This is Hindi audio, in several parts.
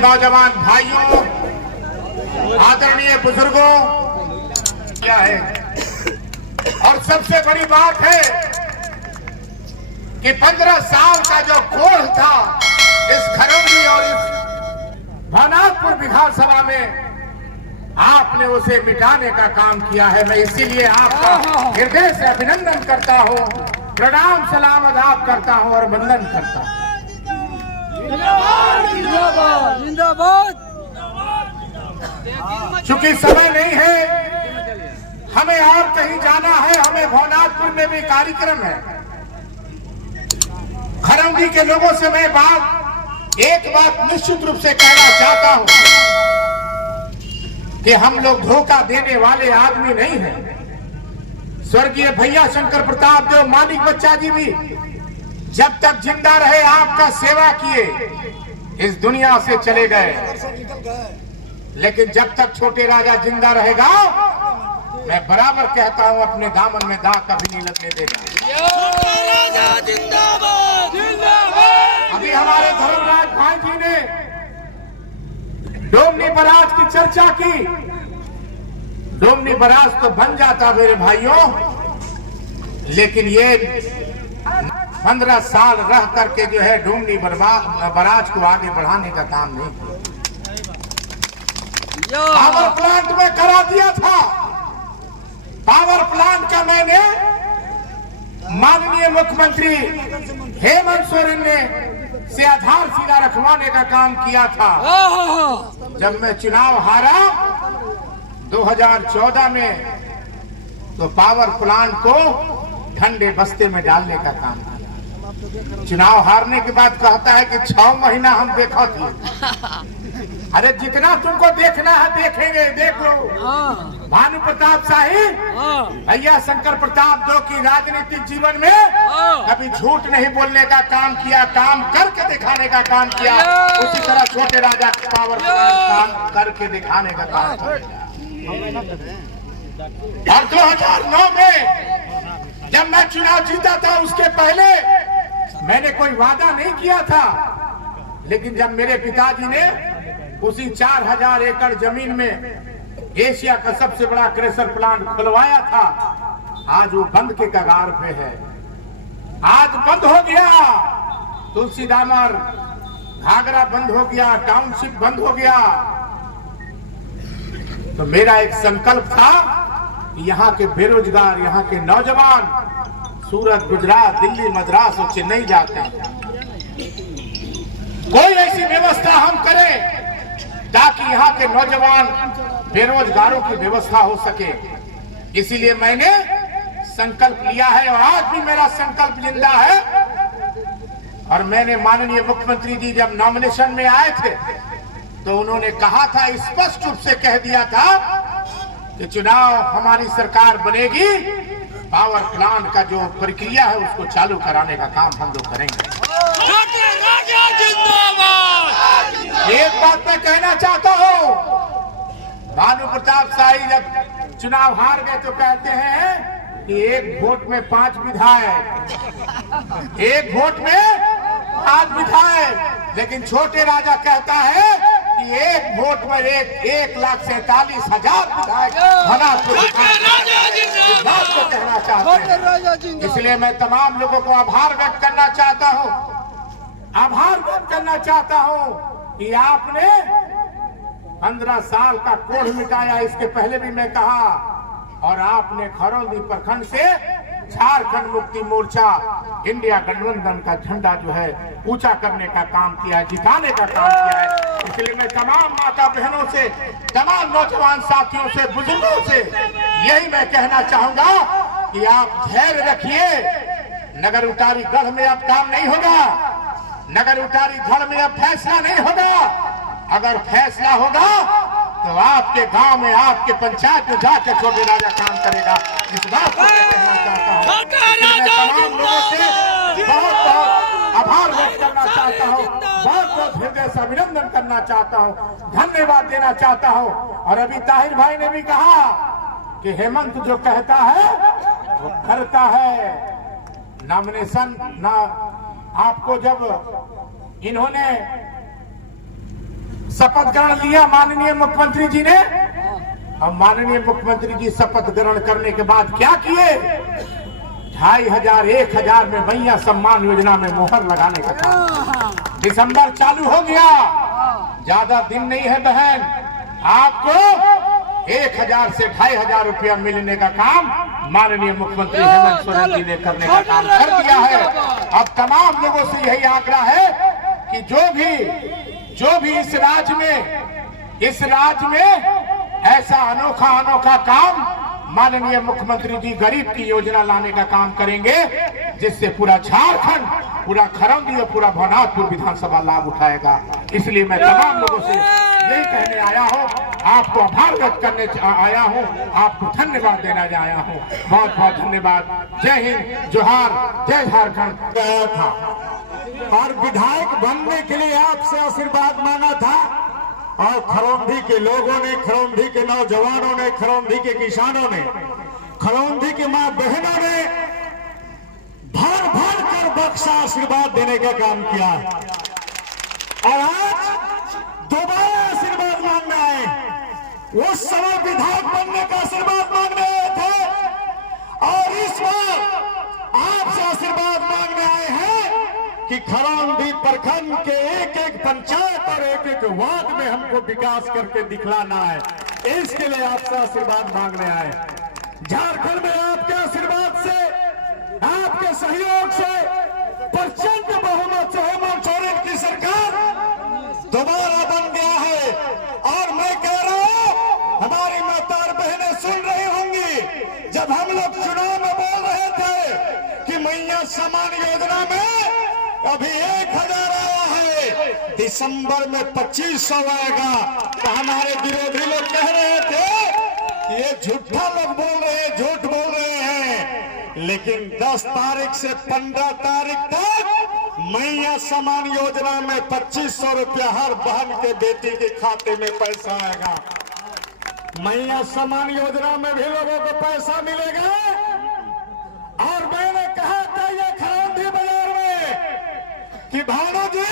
नौजवान भाइयों, आदरणीय बुजुर्गों, क्या है और सबसे बड़ी बात है कि 15 साल का जो कोढ़ था इस खरौंडी और इस भवनाथपुर विधानसभा में आपने उसे मिटाने का काम किया है। मैं इसीलिए आपका हृदय से अभिनंदन करता हूं, प्रणाम सलाम अदाब करता हूं और वंदन करता हूं। जिंदाबाद जिंदाबाद। चूंकि समय नहीं है, हमें और कहीं जाना है, हमें भवनाथपुर में भी कार्यक्रम है। खरौंडी के लोगों से मैं एक बात निश्चित रूप से कहना चाहता हूं कि हम लोग धोखा देने वाले आदमी नहीं हैं। स्वर्गीय भैया शंकर प्रताप देव मानिक बच्चा जी भी जब तक जिंदा रहे आपका सेवा किए, इस दुनिया से चले गए, लेकिन जब तक छोटे राजा जिंदा रहेगा, मैं बराबर कहता हूं अपने दामन में दाग कभी नहीं लगने देगा। अभी हमारे धर्मराज भाई जी ने डोमनी बराज की चर्चा की। डोमनी बराज तो बन जाता मेरे भाइयों, लेकिन ये 15 साल रह करके जो है डोमनी बराज को आगे बढ़ाने का काम नहीं किया। पावर प्लांट में करा दिया था। पावर प्लांट का मैंने माननीय मुख्यमंत्री हेमंत सोरेन ने से आधारशिला रखवाने का काम किया था। जब मैं चुनाव हारा 2014 में, तो पावर प्लांट को ठंडे बस्ते में डालने का काम किया। चुनाव हारने के बाद कहता है कि 6 महीना हम देखा थे। अरे जितना तुमको देखना है देखेंगे, देख लो। भानु प्रताप शाही, भैया शंकर प्रताप दो की राजनीतिक जीवन में कभी झूठ नहीं बोलने का काम किया, काम करके दिखाने का काम किया। उसी तरह छोटे राजा पावर काम करके दिखाने का काम किया। और 2009 में जब मैं चुनाव जीता था, उसके पहले मैंने कोई वादा नहीं किया था, लेकिन जब मेरे पिताजी ने उसी 4000 एकड़ जमीन में एशिया का सबसे बड़ा क्रेशर प्लांट खुलवाया था, आज वो बंद के कगार पे है। आज बंद हो गया, तुलसी दामर घाघरा बंद हो गया, टाउनशिप बंद हो गया। तो मेरा एक संकल्प था कि यहाँ के बेरोजगार, यहाँ के नौजवान सूरत, गुजरात, दिल्ली, मद्रास और चेन्नई जाते हैं, कोई ऐसी व्यवस्था हम करें ताकि यहाँ के नौजवान बेरोजगारों की व्यवस्था हो सके। इसीलिए मैंने संकल्प लिया है और आज भी मेरा संकल्प जिंदा है। और मैंने माननीय मुख्यमंत्री जी जब नॉमिनेशन में आए थे, तो उन्होंने कहा था, स्पष्ट रूप से कह दिया था कि चुनाव हमारी सरकार बनेगी, पावर प्लांट का जो प्रक्रिया है उसको चालू कराने का काम हम लोग करेंगे। एक बात मैं कहना चाहता हूँ, भानु प्रताप शाही जब चुनाव हार गए तो कहते हैं कि एक वोट में 5 विधायक, एक वोट में 5 विधायक, लेकिन छोटे राजा कहता है कि एक वोट में 1,47,000 विधायक बात को कहना चाहते हैं। इसलिए मैं तमाम लोगों को आभार व्यक्त करना चाहता हूँ, आभार व्यक्त करना चाहता हूँ कि आपने 15 साल का कोढ़ मिटाया। इसके पहले भी मैं कहा, और आपने खरौंडी प्रखंड से झारखंड मुक्ति मोर्चा इंडिया गठबंधन का झंडा जो है ऊंचा करने का काम किया है, जिताने का काम किया है। इसलिए मैं तमाम माता बहनों से, तमाम नौजवान साथियों से, बुजुर्गों से यही मैं कहना चाहूंगा कि आप धैर्य रखिए। नगर उतारी गढ़ में अब काम नहीं होगा, नगर उतारी गढ़ में अब फैसला नहीं होगा। अगर फैसला होगा तो आपके गांव में, आपके पंचायत में जाकर छोटे राजा काम करेगा। इस बात को मैं कहना चाहता हूँ। मैं तमाम लोगों से बहुत बहुत आभार व्यक्त करना चाहता हूँ, बहुत बहुत हृदय से अभिनंदन करना चाहता हूँ, धन्यवाद देना चाहता हूँ। और अभी ताहिर भाई ने भी कहा कि हेमंत जो कहता है वो करता है। नॉमिनेशन ना आपको जब इन्होंने शपथ ग्रहण लिया माननीय मुख्यमंत्री जी ने। अब माननीय मुख्यमंत्री जी शपथ ग्रहण करने के बाद क्या किए? 2500 1000 में मैया सम्मान योजना में मोहर लगाने का काम दिसंबर चालू हो गया। ज्यादा दिन नहीं है बहन, आपको 1000 से 2500 रुपया मिलने का काम माननीय मुख्यमंत्री हेमंत सोरेन जी ने करने का काम कर दिया है। अब तमाम लोगों से यही आग्रह है कि जो भी इस राज्य में ऐसा अनोखा काम माननीय मुख्यमंत्री जी गरीब की योजना लाने का काम करेंगे, जिससे पूरा झारखंड, पूरा खरौंदी और पूरा भवनाथपुर विधानसभा लाभ उठाएगा। इसलिए मैं तमाम लोगों से यही कहने आया हूँ, आपको आभार व्यक्त करने आया हूँ, आपको धन्यवाद देना आया हूँ। बहुत बहुत धन्यवाद। जय हिंद, जोहार, जय झारखंड। गया था और विधायक बनने के लिए आपसे आशीर्वाद मांगा था और खरौंधी के लोगों ने, खरौंधी के नौजवानों ने, खरौंधी के किसानों ने, खरौंधी की मां बहनों ने भर भर कर बख्शा आशीर्वाद देने का काम किया है और आज दोबारा आशीर्वाद मांगने आए। उस समय विधायक बनने का आशीर्वाद मांगने आए थे और इस बार आपसे आशीर्वाद मांगने आए हैं कि खरौंधी प्रखंड के एक पंचायत और एक वार्ड में हमको विकास करके दिखलाना है। इसके लिए आपसे आशीर्वाद मांगने आए। झारखंड में आपके आशीर्वाद से, आपके सहयोग से प्रचंड बहुमत से हेमंत सोरेन की सरकार दोबारा बन गया है। और मैं कह रहा हूं, हमारी माता और बहनें सुन रही होंगी, जब हम लोग चुनाव में बोल रहे थे कि मैया सम्मान योजना में अभी 1000 आया है, दिसंबर में 2500 आएगा, तो हमारे विरोधी लोग कह रहे थे कि ये झूठा लोग बोल रहे हैं, झूठ बोल रहे हैं। लेकिन 10 तारीख से 15 तारीख तक मैया सम्मान योजना में 2500 रुपया हर बहन के बेटी के खाते में पैसा आएगा। मैया सम्मान योजना में भी लोगों को पैसा मिलेगा। और मैंने कहा था ये खरौंधी बाजार में कि भानु जी,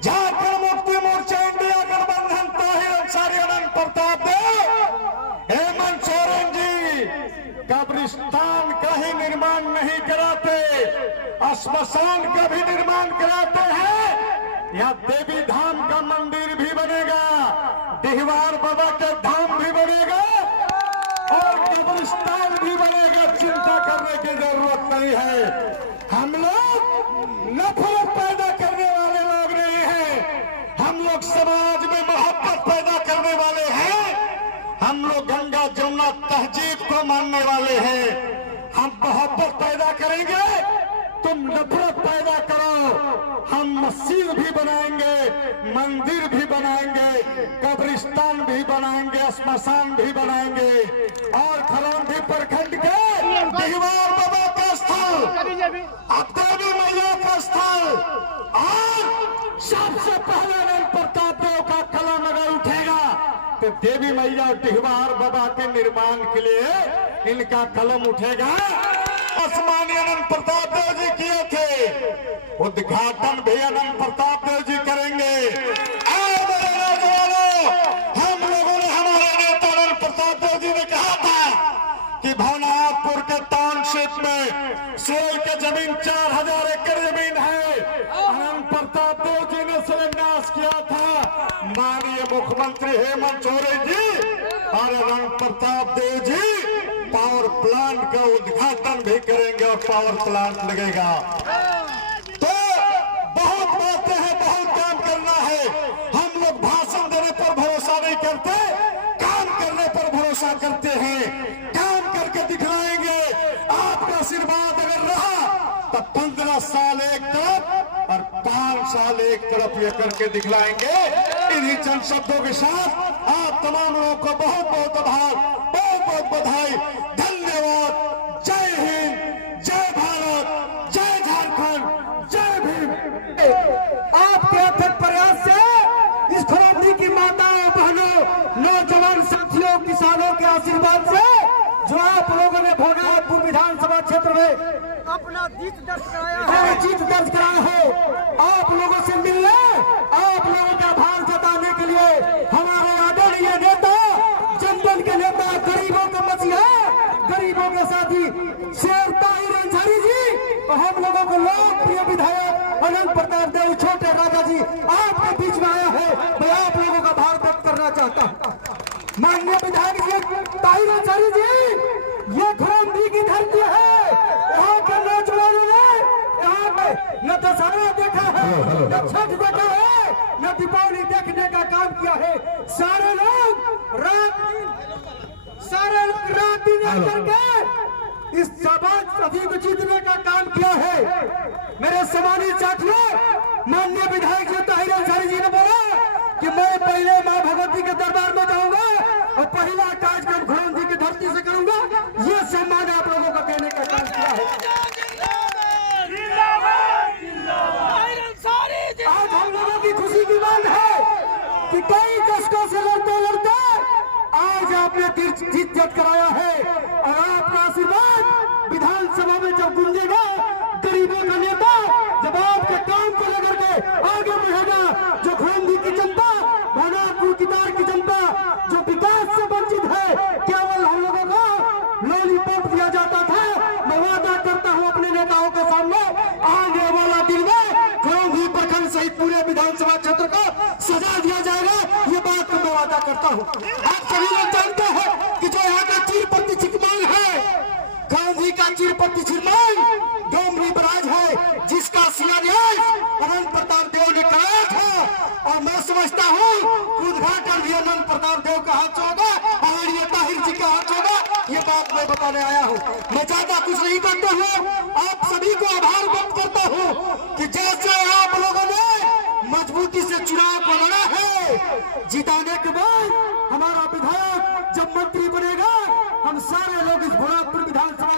झारखंड मुक्ति मोर्चा इंडिया गठबंधन ताहिर अंसारी अनंत प्रताप देव हेमंत सोरेन जी कब्रिस्तान का ही निर्माण नहीं कराते, श्मशान का भी निर्माण कराते हैं। यहाँ देवी धाम का मंदिर भी बनेगा, डिहवार बाबा के धाम भी बनेगा और कब्रिस्तान भी बनेगा। चिंता करने की जरूरत नहीं है। हम लोग नफरत पैदा करने वाले लोग नहीं हैं, हम लोग समाज में मोहब्बत पैदा करने वाले हैं। हम लोग गंगा जमुना तहजीब को मानने वाले हैं। हम मोहब्बत पैदा करेंगे, तुम नफरत पैदा करो। हम मस्जिद भी बनाएंगे, मंदिर भी बनाएंगे, कब्रिस्तान भी बनाएंगे, श्मशान भी बनाएंगे और खरौंधी प्रखंड के डिहवार बाबा का स्थल, देवी मैया का स्थल और सबसे पहले अनंत प्रताप देव का कलम अगर उठेगा तो देवी मैया डिहवार बाबा के निर्माण के लिए इनका कलम उठेगा। आसमानी अनंत प्रताप देव जी किए थे, उद्घाटन भी अनंत प्रताप देव जी करेंगे। हम लोगों ने, हमारे नेता अनंत प्रताप देव जी ने कहा था कि भवनाथपुर के टाउनशिप में सोल के जमीन 4000 एकड़ जमीन है, अनंत प्रताप देव जी ने शिलान्यास किया था। माननीय मुख्यमंत्री हेमंत सोरेन जी और अनंत प्रताप देव जी पावर प्लांट का उद्घाटन भी करेंगे और पावर प्लांट लगेगा। तो बहुत बातें हैं, बहुत काम करना है। हम लोग भाषण देने पर भरोसा नहीं करते, काम करने पर भरोसा करते हैं। काम करके दिखलाएंगे। आपका आशीर्वाद अगर रहा तो 15 साल एक तरफ और 5 साल एक तरफ ये करके दिखलाएंगे। इन्हीं चंद शब्दों के साथ आप तमाम लोगों को बहुत बहुत आभार, बहुत बहुत बधाई, धन्यवाद। जय हिंद, जय भारत, जय झारखंड, जय भीम। आपके अथक प्रयास से, इस खरौंधी की माताओं, बहनों, नौजवान साथियों, किसानों के आशीर्वाद से जो आप लोगों ने भवनाथपुर विधान विधानसभा क्षेत्र में अपना जीत दर्ज कराया है, जीत दर्ज कराया है। आप लोगों से मिलने, आप लोगों का आभार जताने के लिए हमारे आदरणीय नेता, जनता के नेता, गरीबों का मसीहा, गरीबों के साथी शेर ताहिर अंसारी जी और हम लोगों को लोकप्रिय विधायक अनंत प्रताप देव छोटे राजा जी आपके बीच में आया है। मैं आप लोगों का आभार व्यक्त करना चाहता हूँ। माननीय विधायक जी ताहिर अंसारी जी, ये खरोंधी की धरती है। यहाँ के नौजवानों ने यहाँ पे न दशहरा देखा है, न छठ देखा है, न दीपावली देखने का काम किया है। सारे लोग रात दिन करके इस सभी को जीतने का काम किया है। मेरे सम्मानित साथियों, माननीय विधायक जी ताहिर अंसारी जी ने बोला कि मैं पहले मां भगवती के दरबार में जाऊंगा और पहला कार्यक्रम खरोंधी की धरती से करूंगा। ये सम्मान आप लोगों को देने का काम किया है। आज हम लोगों की खुशी की बात है कि कई दशकों से लड़ते लड़ते आज आपने जीत दर्ज कराया है और आपका आशीर्वाद विधानसभा में जब गूंजेगा, गरीबों का नेता जब आपके काम को लेकर के आगे बढ़ेगा, जो खरोंधी की जनता, भानापुर कितार की जनता जो विकास से वंचित है, केवल हम लोगों को लॉलीपॉप दिया जाता था। मैं वादा करता हूं अपने नेताओं के सामने, आने वाला दिन में खरोंधी प्रखंड सहित पूरे विधानसभा क्षेत्र को सजा दिया जाएगा। ये बात को मैं वादा करता हूं। आप सभी लोग जानते हैं कि जो यहाँ का चीर पत्ती चिकमान है, खरोंधी का चीर पत्ती चिकमान डोमरी बराज है, जिसका शिलान्यास अनंत प्रताप देव ने कराया था और मैं समझता हूँ उद्घाटन भी अनंत प्रताप देव का हाथ से होगा, आदरणीय ताहिर जी का हाथ होगा। ये बात मैं बताने आया हूँ। मैं ज्यादा कुछ नहीं करता हूँ, आप सभी को आभार व्यक्त करता हूँ कि जैसे आप लोगों ने मजबूती से चुनाव को लड़ा है, जिताने के बाद हमारा विधायक जब मंत्री बनेगा, हम सारे लोग इस भोलापुर विधानसभा